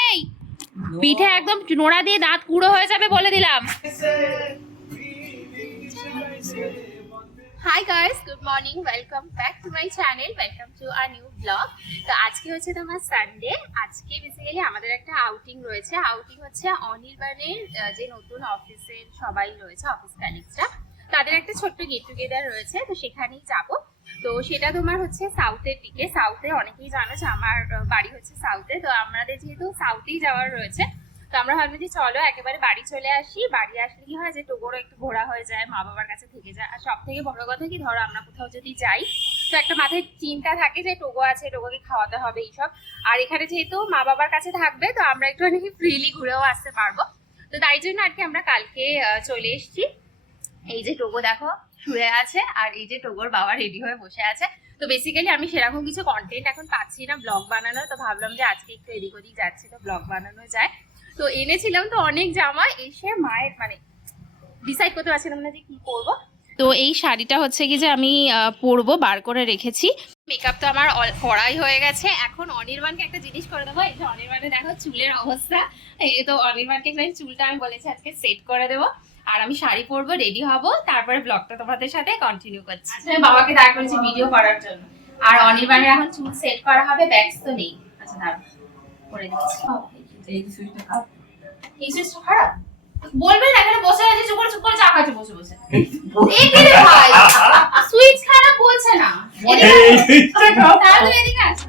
এই পিঠে একদম নোড়া দিয়ে দাঁত কুড়ো হয়ে যাবে বলে দিলাম। Hi guys, good morning, welcome back to my channel, welcome to a new blog. তো আজকে হচ্ছে তোমার সানডে। আজকে বেসিক্যালি আমাদের একটা আউটিং রয়েছে। আউটিং হচ্ছে অনির্বাণের যে নতুন অফিসের সবাই রয়েছে, অফিস কালিগসরা, তাদের একটা ছোট্ট গেট টুগেদার রয়েছে। তো সেখানেই যাব। তো সেটা তোমার হচ্ছে সাউথের দিকে। সাউথে অনেকেই জানো যে আমার বাড়ি হচ্ছে সাউথে। তো আমাদের যেহেতু সাউথেই যাওয়ার রয়েছে, তো আমরা ভাবলাম যে চলো একেবারে বাড়ি চলে আসি। বাড়ি আসলে কি হয় যে টোগোরও একটু ঘোরা হয়ে যায়, মা বাবার কাছে থেকে যায়। আর সব থেকে বড় কথা কি, ধরো আমরা কোথাও যদি যাই তো একটা মাথায় চিন্তা থাকে যে টোগো আছে, টোগোকে খাওয়াতে হবে এইসব। আর এখানে যেহেতু মা বাবার কাছে থাকবে, তো আমরা একটু অনেক ফ্রিলি ঘুরেও আসতে পারবো। তো তাই জন্য আর কি আমরা কালকে চলে এসেছি। এই যে টোগো দেখো শুয়ে আছে, আর এই যে টোগোর বাবা রেডি হয়ে বসে আছে। তো বেসিক্যালি আমি সেরকম কিছু কন্টেন্ট এখন পাচ্ছি না ব্লগ বানানোর। তো ভাবলাম যে আজকে একটু এদিক ওদিক যাচ্ছি, তো ব্লগ বানানো যায়। তো এনেছিলাম তো অনেক জামা, এসে মায়ের মানে ডিসাইড করতে পারছিলাম না যে কি করব। তো এই শাড়িটা হচ্ছে কি যে আমি পরবো, বার করে রেখেছি। মেকআপ তো আমার করাই হয়ে গেছে। এখন অনির্বাণকে একটা জিনিস করে দেবো। এই যে অনির্বাণে দেখো চুলের অবস্থা। এই তো অনির্বাণকে চুলটা আমি বলেছি আজকে সেট করে দেবো। আর আমি শাড়ি পরবো, রেডি হব, তারপরে ব্লগটা তোমাদের সাথে কন্টিনিউ করছি। আচ্ছা, বাবাকে দাঁড় করেছি ভিডিও করার জন্য। আর অনির্বাণের এখন চুল সেট করা হবে, ব্যাগস তো নেই। আচ্ছা দাঁড়াও, করে দিচ্ছি। এই সুইচটা খারাপ, এই সুইচটা খারাপ বলবে না, এখানে বসে আছে চুপ করে চা খাচ্ছে বসে বসে। এই কি রে ভাই, সুইচ খারাপ বলছে না, এই সুইচটা খারাপ, তাহলে এদিকে আসো।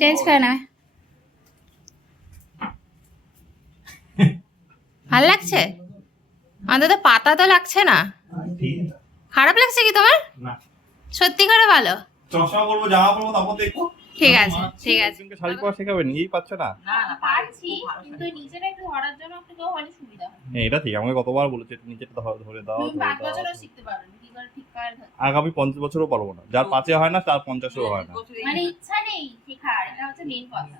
চেঞ্জ করে না, ভালো লাগছে? অন্তত পাতা তো লাগছে না। খারাপ লাগছে কি তোমার? সত্যি করে ভালো। চশমা পরবো, জামা পরবো, তারপর দেখো। ঠিক আছে ঠিক আছে। তুমি শাড়ি পরা শেখাবে নি, এই পাচ্ছ না? না না পারছি, কিন্তু নিচেটা একটু ধরার জন্য একটু তো অনেক সুবিধা হয়। হ্যাঁ এটা ঠিক, আমাকে কতবার বলেছে একটু নিচেটা ধরে দাও। তুমি 5 বছরও শিখতে পারো না, কি করে ঠিক করে ধরো। আগামী 50 বছরও পারবো না, যার 5-এ হয় না তার 50-এও হয় না। মানে ইচ্ছা নেই শেখার, এটা হচ্ছে মেইন কথা।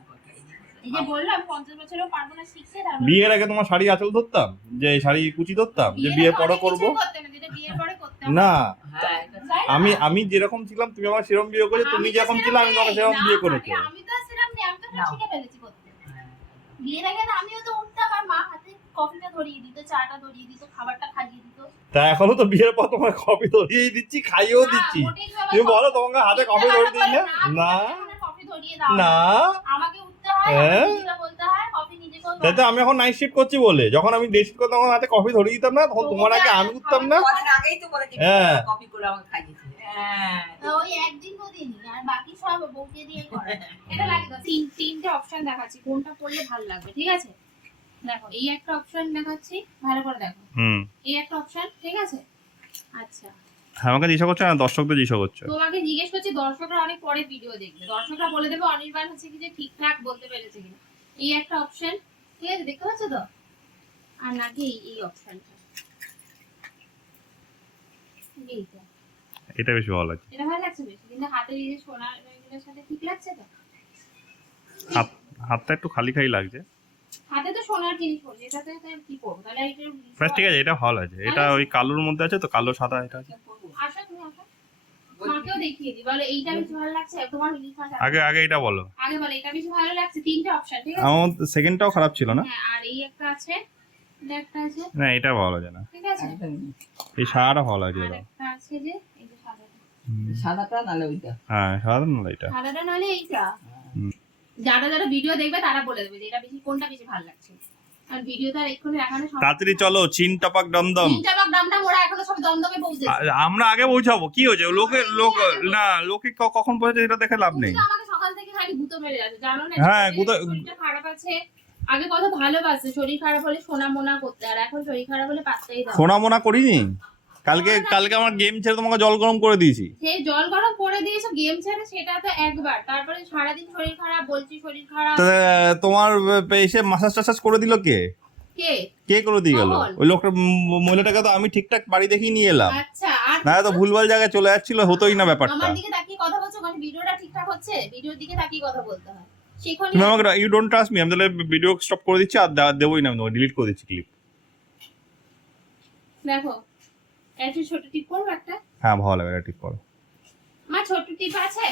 এই যে বললাম 50 বছরও পারবো না শিখতে। তারপর বিয়ের আগে তোমার শাড়ি আঁচল ধরতাম, যে শাড়ি কুচি ধরতাম, যে বিয়ে পরে করবো না। আমি যেরকম ছিলাম তুমি আমার সেরকম বিয়ে করেছো, তুমি যেরকম ছিলে আমি তোমাকে সেরকম বিয়ে করেছো। আমি তো ছিলাম না, আমি তো শিখে ফেলেছি করতে। বিয়ের আগে আমিও তো উঠতাম আর মা হাতে কফিটা ধরিয়ে দিত, চাটা ধরিয়ে দিত, খাবারটা খাইয়ে দিত। তা এখনো তো বিয়ের পর তোমার কফি ধরিয়েই দিচ্ছি, খাইয়েও দিচ্ছি। তুমি বলো তোমাকে হাতে কফি ধরিয়ে দিই না? না না, আমাকে উঠতে হয়, নিজেকে বলতে হয়, কফি নিজে করতে। তাই তো আমি এখন নাইট শিফট করছি বলে, যখন আমি ডে শিফট করতাম তখন হাতে কফি ধরিয়ে দিতাম না, তখন তোমার আগে আমি উঠতাম না। আগেই তো বলেছি কপি করে আমাকে খাইয়েছে। ওই একদিন দুদিনই, আর বাকি সব বউকে দিয়ে করে। এটা লাগে তো তিনটে অপশন দেখাচ্ছি, কোনটা পড়লে ভালো লাগবে, ঠিক আছে? দেখো এই একটা অপশন দেখাচ্ছি, ভালো করে দেখো। এই একটা অপশন, ঠিক আছে? আচ্ছা, আমাকে জিজ্ঞাসা করছো না, দর্শকদের জিজ্ঞাসা করছো? তোমাকে জিজ্ঞেস করছি, দর্শকরা অনেক পরে ভিডিও দেখবে, দর্শকরা বলে দেবে অনির্বাণ হচ্ছে কি যে ঠিকঠাক বলতে পেরেছে কিনা। এই একটা অপশন, ঠিক আছে, দেখতে পাচ্ছ তো? আর নাকি এই অপশনটা, এইটা, এটা বেশি ভালো লাগে। এটা ভালো লাগছে বেশি, কিন্তু হাতের এই যে সোনার এগুলোর সাথে ঠিক লাগছে তো? হাতটা একটু খালি খালি লাগছে। হাতে তো সোনার জিনিস পড়ছে, এটাতে কি করব তাহলে? এটা বেশ ঠিক আছে, এটা ভালো আছে। এটা ওই কালোর মধ্যে আছে তো, কালো সাদা এটা আছে। আসো তুমি আসো, মাকেও দেখিয়ে দিই, বলো এইটা বেশি ভালো লাগছে তোমার ইলিফা। আগে এটা বলো। আগে বলো এটা বেশি ভালো লাগছে। তিনটে অপশন, ঠিক আছে? আমার সেকেন্ডটাও খারাপ ছিল না। হ্যাঁ, আর এই একটা আছে, এটা একটা আছে। না এটা ভালো লাগে না, ঠিক আছে? এই সাদাটা ভালো লাগে। আর একটা আছে যে এই যে সাদাটা। সাদাটা নালে ওইটা। হ্যাঁ সাদা না এটা, সাদাটা নালে এইটা। যারা ভিডিও দেখবে তারা বলে দেবে যে এটা বেশি কোনটা বেশি ভালো লাগছে। আর ভিডিওটা এক্ষুনি দেখানো সম্ভব। তাড়াতাড়ি চলো, চিন টপাক দমদম। চিন টপাক দমদম, ওরা এখনো সব দমদমে পৌঁছেছে। আমরা আগে পৌঁছাবো, কি হয়েছে? লোকে কখন পৌঁছে এটা দেখে লাভ নেই। আমাকে সকাল থেকে খালি গুঁতো মেরে যাচ্ছে, জানো না? হ্যাঁ, শরীরটা খারাপ আছে। আগে কত ভালোবাসে, শরীর খারাপ হলে সোনা মোনা করতে, আর এখন শরীর খারাপ হলে পাত্তাই দাও। সোনা মোনা করিনি। কালকে আমার গেম ছেড়ে তোমাকে জল গরম করে দিয়েছি। সেই জল গরম করে দিয়েছো, গেম ছেড়ে, সেটা তো একবার। তারপরে সারাদিন শরীর খারাপ বলছি, শরীর খারাপ। তোমার এসে মাসাজ টাসাজ করে দিল কে? কে করে দিয়ে গেল? ওই লোকটা, মহিলাটাকে তো আমি ঠিকঠাক বাড়ি দেখেই নিয়ে এলাম। আচ্ছা, আর না তো ভুলভাল জায়গায় চলে যাচ্ছিল, হতোই না ব্যাপারটা। আমার দিকে তাকিয়ে কথা বলছো, মানে ভিডিওটা ঠিকঠাক হচ্ছে, ভিডিওর দিকে তাকিয়ে কথা বলতে হয়। তুমি আমাকে ইউ ডোন্ট ট্রাস্ট মি, আমি তাহলে ভিডিও স্টপ করে দিচ্ছি, আর দেবোই না, আমি ডিলিট করে দিচ্ছি ক্লিপ। দেখো একটু ছোট টিপ করবো একটা। হ্যাঁ ভালো লাগবে, টিপ করো। মা ছোট টিপ আছে?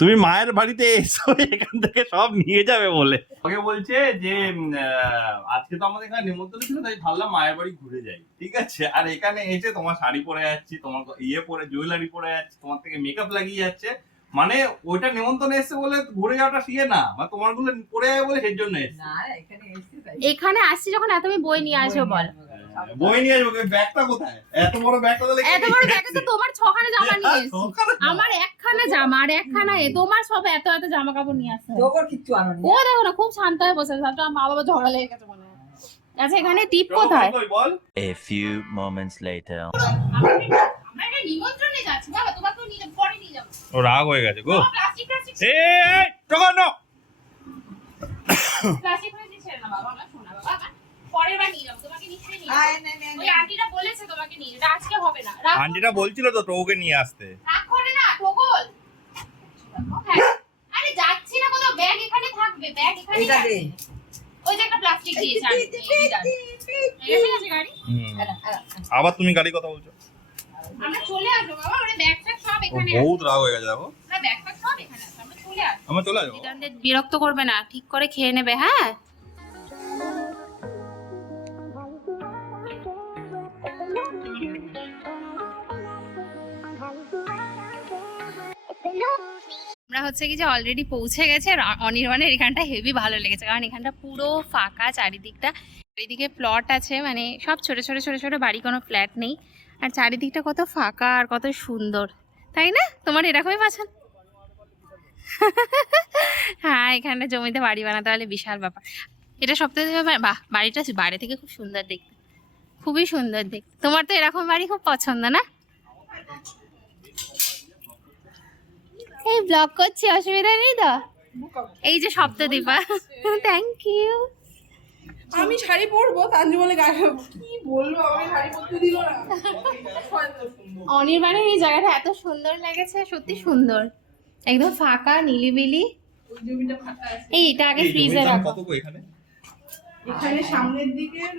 তুমি মায়ের বাড়িতে এসো, এখান থেকে সব নিয়ে যাবে বলে। ওকে বলছে যে আজকে তো আমাদের এখানে নিমন্ত্রণ ছিল, তাই ভাবলাম মায়ের বাড়ি ঘুরে যাই, ঠিক আছে। আর এখানে এসে তোমার শাড়ি পরে যাচ্ছি, তোমার পরে জুয়েলারি পরে যাচ্ছে, তোমার থেকে মেকআপ লাগিয়ে যাচ্ছে, মানে ওইটা নিমন্ত্রণে এসছে বলে ঘুরে যাওয়াটা শিখে না, মানে তোমার গুলো পরে যাবে বলে সেই জন্য এসছে। না এখানে এসে তাই এখানে আসছি যখন এত আমি বই নিয়ে আসবো বল। বই নিয়ে আসবো, ব্যাগটা কোথায়? এত বড় ব্যাগটা তাহলে এত বড় ব্যাগে তো তোমার 6খানা জামা নিয়ে এসেছি। আমার 1খানা জামা আর 1খানা তোমার সব এত এত জামা কাপড় নিয়ে আসছে। তোর কিচ্ছু আনোনি। ও দেখো না খুব শান্ত হয়ে বসে আছে, মা বাবা ঝগড়া লেগে গেছে মনে হয়। আচ্ছা এখানে টিপ কোথায়? বল। A few moments later. আমরা একটা নিমন্ত্রণে যাচ্ছি বাবা, তোমাকে নিয়ে পরে নিয়ে যাব। ও রাগ হয়ে গেছে গো। প্লাস্টিক এই তখন প্লাস্টিক ছেড়ে না বাবা, না শোনা বাবা, পরের বার নিয়ে যাব, তোমাকে নিশ্চয়ই নিয়ে আয় যাব। না না ওই আন্টিটা বলেছে তোমাকে নিয়ে যেতে, আজকে হবে না। রাগ আন্টিটা বলছিল তো ওকে নিয়ে আসতে। রাগ করে না টগল। হ্যাঁ আরে যাচ্ছি না কোথাও, ব্যাগ এখানে থাকবে, ব্যাগ এখানে এটা দে। ওই যে একটা প্লাস্টিক দিয়েছে আন্টি, এই দাও। এসে গেছে গাড়ি, আবার তুমি গাড়ি কথা বলছো। আমরা চলে আসবো বাবা, ওরে ব্যাগ ট্যাগ সব ও এখানে আছে। বহুত রাগ হয়ে গেছে দেখো। না ব্যাগ ট্যাগ সব এখানে আছে, আমরা চলে আসবো। আমরা চলে যাবো। দিদানদের বিরক্ত করবে না, ঠিক করে খেয়ে নেবে। হ্যাঁ আমরা হচ্ছে কি যে অলরেডি পৌঁছে গেছে। আর অনির্বাণের এখানটা হেভি ভালো লেগেছে, কারণ এখানটা পুরো ফাঁকা, চারিদিকে প্লট আছে, মানে সব ছোট ছোট ছোট ছোট বাড়ি, কোনো ফ্ল্যাট নেই। আর চারিদিকটা কত ফাঁকা আর কত সুন্দর, তাই না? তোমার এরকমই পছন্দ? হ্যাঁ এখানে জমিতে বাড়ি বানাতে হলে বিশাল ব্যাপার। এটা সপ্তাহে বাহ, বাড়িটা বাইরে থেকে খুব সুন্দর দেখতে, খুবই সুন্দর দেখতে। তোমার তো এরকম বাড়ি খুব পছন্দ না? এই ব্লগ করছি, অসুবিধা নেই তো? এই যে সপ্তদীপা, থ্যাংক ইউ। আমি শাড়ি পরবো, তাঞ্জু বলে গায়ে কি বলবো, আমি শাড়ি পরতে দিল না। অনির্বাণের এই জায়গাটা এত সুন্দর লেগেছে, সত্যি সুন্দর, একদম ফাঁকা নিলিবিলি। ওই জমিটা ফাঁকা আছে। এইটা আগে ফ্রিজে রাখো। কত গো এখানে? এখানে সামনের দিকের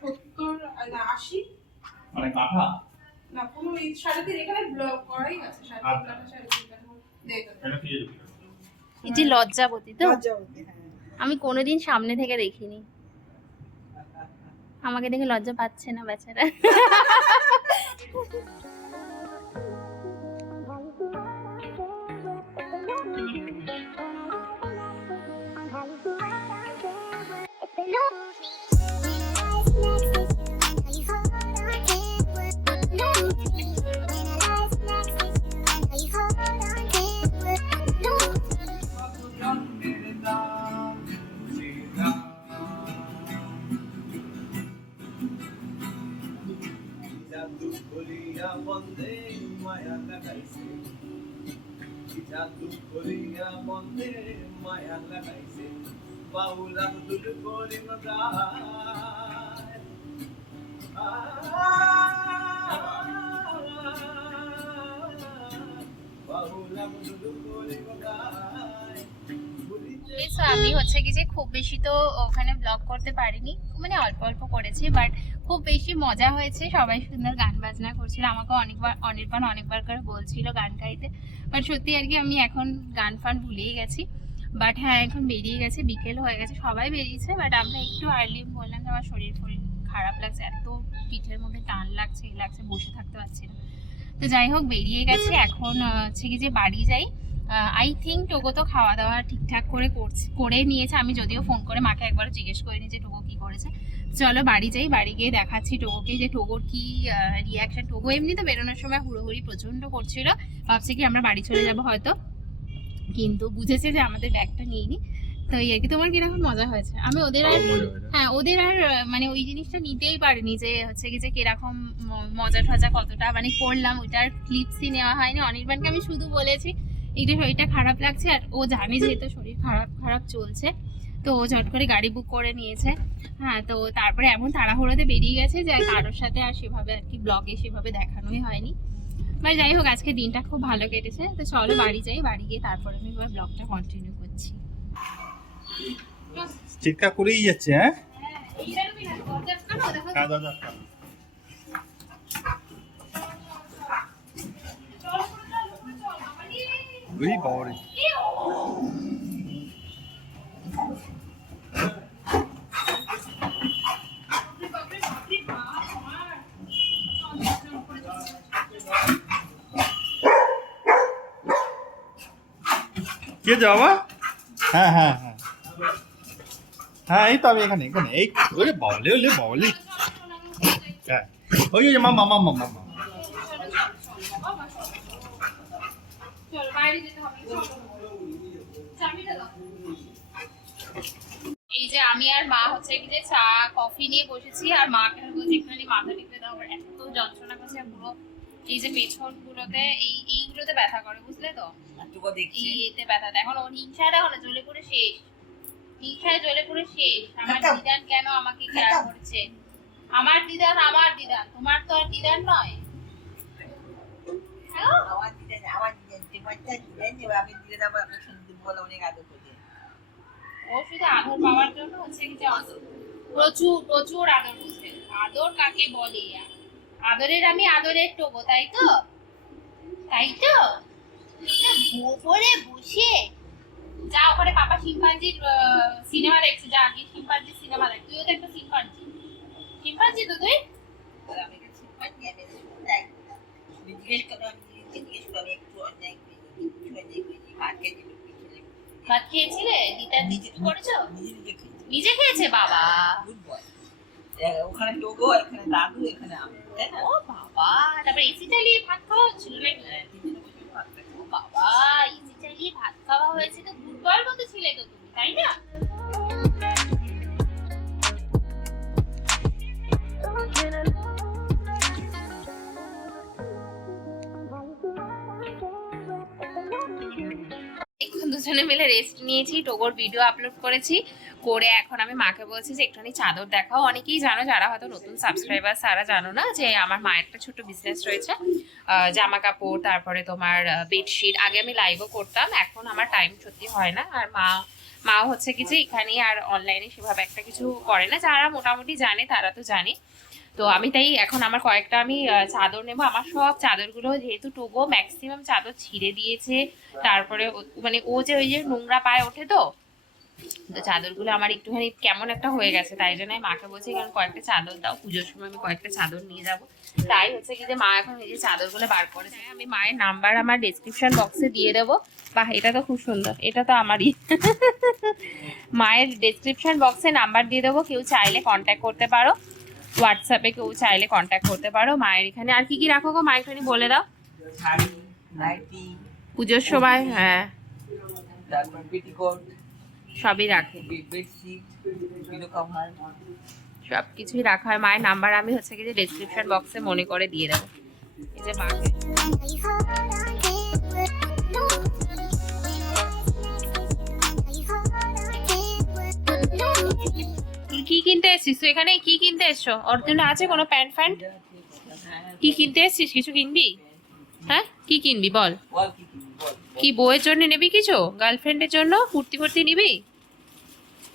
70 না 80 মানে কাঠা? না পুরো এই শাড়িতে এখানে ব্লক করাই আছে, শাড়ি আচ্ছা। শাড়ি দেখো। এটা কি? এই যে লজ্জাবতী তো, লজ্জাবতী, হ্যাঁ। আমি কোনোদিন সামনে থেকে দেখিনি। আমাকে দেখে লজ্জা পাচ্ছে না বেচারা। জাদু করিয়া বন্দে মায়া লাগাইছে, জাদু করিয়া বন্দে মায়া লাগাইছে, বাউল আব্দুল করিম গায়, বাউল আব্দুল করিম গায়। So, আমি হচ্ছে কি যে খুব বেশি তো ওখানে ব্লগ করতে পারিনি, মানে অল্প অল্প করেছি, বাট খুব বেশি মজা হয়েছে। সবাই সুন্দর গান বাজনা করছিল, আমাকে অনির্বাণ অনেকবার করে বলছিল গান গাইতে, বাট সত্যি আর কি আমি এখন গান ফান ভুলেই গেছি। বাট হ্যাঁ এখন বেরিয়ে গেছে, বিকেল হয়ে গেছে, সবাই বেরিয়েছে, বাট আমরা একটু আর্লি বললাম যে আমার শরীর খারাপ লাগছে, এত পিঠের মধ্যে টান লাগছে, এই লাগছে, বসে থাকতে পারছি না। তো যাই হোক বেরিয়ে গেছে, এখন হচ্ছে কি যে বাড়ি যাই। আই থিঙ্ক টোগো তো খাওয়া দাওয়া ঠিকঠাক করে নিয়েছে। আমি যদিও ফোন করে মাকে একবার জিজ্ঞেস করিনি যে টোগো কি করেছে। চলো বাড়ি যাই, বাড়ি গিয়ে দেখাচ্ছি টোগোকে যে টোগোর কি রিয়াকশন। টোগো এমনি তো বেরোনোর সময় হুড়োহুড়ি প্রচন্ড করছিল, ভাবছে কি আমরা বাড়ি চলে যাবো হয়তো, কিন্তু বুঝেছে যে আমাদের ব্যাগটা নিয়ে নি। তো এই আর কি। তোমার কিরকম মজা হয়েছে? আমি ওদের আর হ্যাঁ ওদের আর মানে ওই জিনিসটা নিতেই পারিনি যে হচ্ছে কি যে কিরকম মজা টজা কতটা মানে করলাম, ওইটার ক্লিপসই নেওয়া হয়নি। অনির্বাণকে আমি শুধু বলেছি একটু শরীরটা খারাপ লাগছে, আর ও জানে যেহেতু শরীর খারাপ চলছে, তো ও ঝট করে গাড়ি বুক করে নিয়েছে। হ্যাঁ তো তারপরে এমন তাড়াহুড়োতে বেরিয়ে গেছে যে কারোর সাথে আর সেভাবে আর কি ব্লগে সেভাবে দেখানোই হয়নি। মানে যাই হোক আজকে দিনটা খুব ভালো কেটেছে। তো চলো বাড়ি যাই, বাড়ি গিয়ে তারপরে আমি এবার ব্লগটা কন্টিনিউ করছি। চিৎকার করেই যাচ্ছে। হ্যাঁ এইটারও কি না দরজা আটকানো, দেখো দরজা আটকানো। ওই বাবারে কে যাবা? হ্যাঁ হ্যাঁ হ্যাঁ হ্যাঁ, এই তো আমি এখানে এখানে এই ওরে বাবলে ওলে বাবলে হ্যাঁ ওই ওই মামা মামা মামা চল বাইরে যেতে হবে, চাবিটা দাও। এই যে আমি আর মা হচ্ছে কি যে চা কফি নিয়ে বসেছি, আর মাকে বলছি একটুখানি মাথা টিপে দাও, আর এত যন্ত্রণা করছে পুরো এই যে পেছন গুলোতে, এইগুলোতে ব্যথা করে, বুঝলে তো? একটুকু দেখছি এতে ব্যথা। এখন ও হিংসায় দেখো না, জ্বলে পুরো শেষ, হিংসায় জ্বলে পুরো শেষ। আমার দিদান কেন আমাকে কেয়ার করছে? আমার দিদান, তোমার তো আর দিদান নয়। আমার দিদি টিপারটা দিলেন যে আমি দিলে দেবো, আপনি শুনতে বলে অনেক আদর করে। ও শুধু আদর পাওয়ার জন্য হচ্ছে কি যে প্রচুর প্রচুর আদর বুঝে। আদর কাকে বলে? আদরের আমি আদরের টোবো, তাই তো? তাই তো? ওপরে বসে যা, ওখানে পাপা শিম্পাঞ্জির সিনেমা দেখছে, যা আগে শিম্পাঞ্জির সিনেমা দেখ। তুইও তো একটা শিম্পাঞ্জি, শিম্পাঞ্জি তো তুই। আমি কাছে পাইনি, আমি তাই জিজ্ঞেস করো, আমি জিজ্ঞেস করো একটু অন্যায় করি ভাত খেয়েছিলে? দিদা নিজে করেছো? নিজে খেয়েছি, নিজে খেয়েছে? বাবা গুড বয়। ওখানে লোগো, এখানে দাদু, এখানে আমি, তাই না? ও বাবা, তারপরে এসি চালিয়ে ভাত খাওয়া হচ্ছিল নাকি? ও বাবা, এসি চালিয়ে ভাত খাওয়া হয়েছে তো ফুটবল মতো ছিলে তো তুমি, তাই না? এখন দুজনে মিলে রেস্ট নিয়েছি, টোগোর ভিডিও আপলোড করেছি, করে এখন আমি মাকে বলছি যে একটুখানি চাদর দেখাও। অনেকেই জানো, যারা হয়তো নতুন সাবস্ক্রাইবার তারা জানো না যে আমার মায়ের একটা ছোট বিজনেস রয়েছে, জামা কাপড়, তারপরে তোমার বেডশিট। আগে আমি লাইভও করতাম, এখন আমার টাইম সত্যি হয় না। আর মা হচ্ছে কি যে এখানে আর অনলাইনে সেভাবে একটা কিছু করে না, যারা মোটামুটি জানে তারা তো জানে। তো আমি তাই এখন আমার কয়েকটা আমি চাদর নেবো। আমার সব চাদরগুলো যেহেতু টোগো ম্যাক্সিমাম চাদর ছিঁড়ে দিয়েছে, তারপরে মানে ও যে ওই যে নোংরা পায়ে ওঠে, তো চাদরগুলো আমার একটুখানি কেমন একটা হয়ে গেছে, তাই জন্য আমি মাকে বলছি কারণ কয়েকটা চাদর দাও, পুজোর সময় আমি কয়েকটা চাদর নিয়ে যাবো। তাই হচ্ছে কি যে মা এখন এই যে চাদরগুলো বার করেছে। আমি মায়ের নাম্বার আমার ডেসক্রিপশন বক্সে দিয়ে দেবো। বাহ, এটা তো খুব সুন্দর, এটা তো আমারই। মায়ের ডেসক্রিপশন বক্সে নাম্বার দিয়ে দেবো, কেউ চাইলে কন্ট্যাক্ট করতে পারো, হোয়াটসঅ্যাপে কেউ চাইলে কন্ট্যাক্ট করতে পারো। মায়ের এখানে আর কি কি রাখো গো, মায়ের এখানে বলে দাও। শাড়ি, নাইটি, পুজোর সময়, হ্যাঁ তারপর পেটিকোট, সবই রাখে, বেডশিট, পিলো কভার, সব কিছুই রাখা হয়। মায়ের নাম্বার আমি হচ্ছে কি যে ডেসক্রিপশন বক্সে মনে করে দিয়ে দেবো। এই যে মাকে কি কিনতে এসছিস তুই? এখানে কি কিনতে এসছো? ওর জন্য আছে কোনো প্যান্ট ফ্যান্ট? কি কিনতে এসছিস? কিছু কিনবি? হ্যাঁ, কি কিনবি বল? বল কি কিনবি, বল। কি বউয়ের জন্য নিবি কিছু? গার্লফ্রেন্ডের জন্য কুর্তি ফুর্তি নিবি?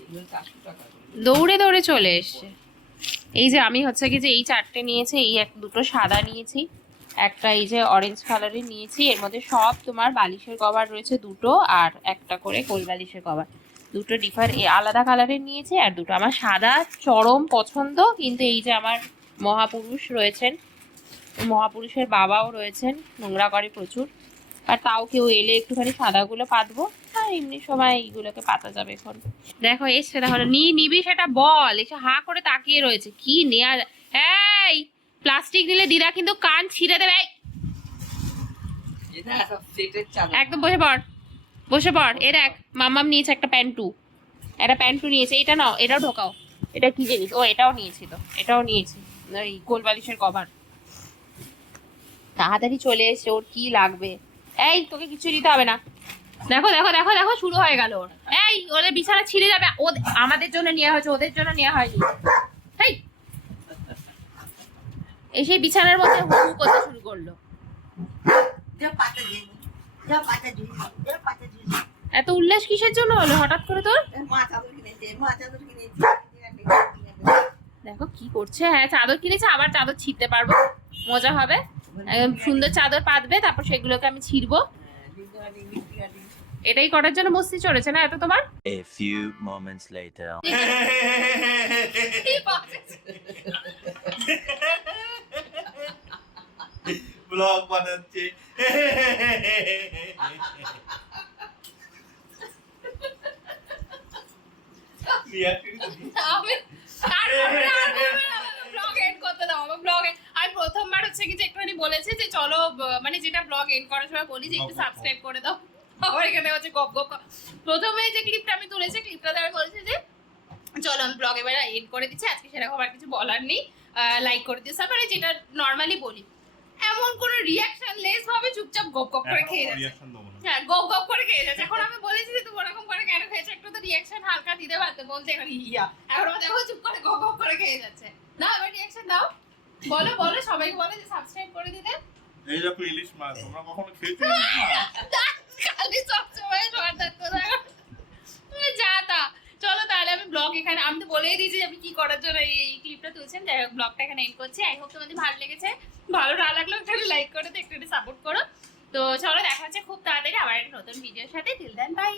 এগুলো 400 টাকা করে। দৌড়ে দৌড়ে চলে এসছে। এই যে আমি হচ্ছে কি যে এই চারটে নিয়েছি, এই দুটো সাদা নিয়েছি, একটা এই যে অরেঞ্জ কালারের নিয়েছি। এর মধ্যে সব তোমার বালিশের কভার রয়েছে দুটো, আর একটা করে কোল বালিশের কভার। দুটো আলাদা কালারের নিয়েছি, আর দুটো আমার সাদা চরম পছন্দ। কিন্তু এই যে আমার মহাপুরুষ রয়েছেন, মহাপুরুষের বাবাও রয়েছেন, নোংরা করে প্রচুর, আর তাও কেউ এলে একটুখানি সাদাগুলো পাতবো, আর এমনি সময় এইগুলোকে পাতা যাবে। এখন দেখো এসছে, তাহলে নিবি সেটা বল। এসে হা করে তাকিয়ে রয়েছে, কি নেয়া। এই প্লাস্টিক নিলে দিদা কিন্তু কান ছিঁড়ে দেবে। এটা সব সেটের চাদর। একদম বসে পড়, বসে পড়। এ দেখ মাম্মাম নিয়েছে একটা প্যান্টু, নিয়েছে। এটা নাও, এটাও ঢোকাও। এটা কি জিনিস? ও এটাও নিয়েছি, তো এটাও নিয়েছি, এই কোল বালিশের কভার। তাড়াতাড়ি চলে এসছে, ওর কি লাগবে। এই তোকে কিছু দিতে হবে না। দেখো দেখো দেখো দেখো, শুরু হয়ে গেল ওর। এই ওদের বিছানা ছিঁড়ে যাবে। আমাদের জন্য নেওয়া হয়েছে, ওদের জন্য নেওয়া হয়নি। তাই এসে বিছানার মধ্যে হু হু করতে শুরু করলো। যা পাতা দিয়ে নি, যা পাতা দিয়ে নি, যা পাতা দিয়ে নি। এত উল্লাস কিসের জন্য হলো হঠাৎ করে তোর? মা চাদর কিনেছে, মা চাদর কিনেছে। দেখো কি করছে। হ্যাঁ চাদর কিনেছে, আবার চাদর ছিঁড়তে পারবো, মজা হবে। একদম সুন্দর চাদর পাতবে, তারপর সেগুলোকে আমি ছিঁড়বো। এটাই করার জন্য মস্তি চলেছে না এত তোমার? A few moments later. Blog বানাচ্ছে। ব্লগ এন্ড করতে দাও আমার ব্লগ। আমি প্রথমবার হচ্ছে কি যে একটুখানি বলেছে যে চলো মানে যেটা ব্লগ এন্ড করার সময় বলি যে একটু সাবস্ক্রাইব করে দাও। আমার এখানে হচ্ছে গপ গপ। প্রথমে যে ক্লিপটা আমি তুলেছি ক্লিপটাতে আমি বলেছি যে চলো আমি ব্লগ এবার এন্ড করে দিচ্ছি, আজকে সেরকম আর কিছু বলার নেই, লাইক করে দিও সব, মানে যেটা নর্মালি বলি। এমন কোনো রিয়াকশন লেস ভাবে চুপচাপ গপ গপ করে খেয়ে যাচ্ছে। হ্যাঁ গপ গপ করে খেয়ে যাচ্ছে। এখন আমি বলেছি যে তুমি ওরকম করে কেন খেয়েছো, একটু তো রিয়াকশন হালকা দিতে পারতে, বলতে এখন ইয়া এখন আমার দেখো চুপ করে গপ গপ করে খেয়ে যাচ্ছে। না এবার রিয়াকশন দাও, বলো বলো সবাইকে বলো যে সাবস্ক্রাইব করে দিতে। এই দেখো ইলিশ মাছ, তোমরা কখনো খেয়েছো ইলিশ মাছ? খালি সবসময় সর্দার তো দেখো যা তা। চলো তাহলে আমি ব্লগ এখানে, আমি তো বলেই দিয়েছি যে আমি কি করার জন্য এই ক্লিপটা তুলছেন। যাই হোক ব্লগটা এখানে এন্ড করছি। আই হোপ তোমাদের ভালো লেগেছে, ভালো না লাগলেও একটু লাইক করে একটু সাপোর্ট করো। তো চলো দেখা হচ্ছে খুব তাড়াতাড়ি আবার একটা নতুন ভিডিওর সাথে। Till then by.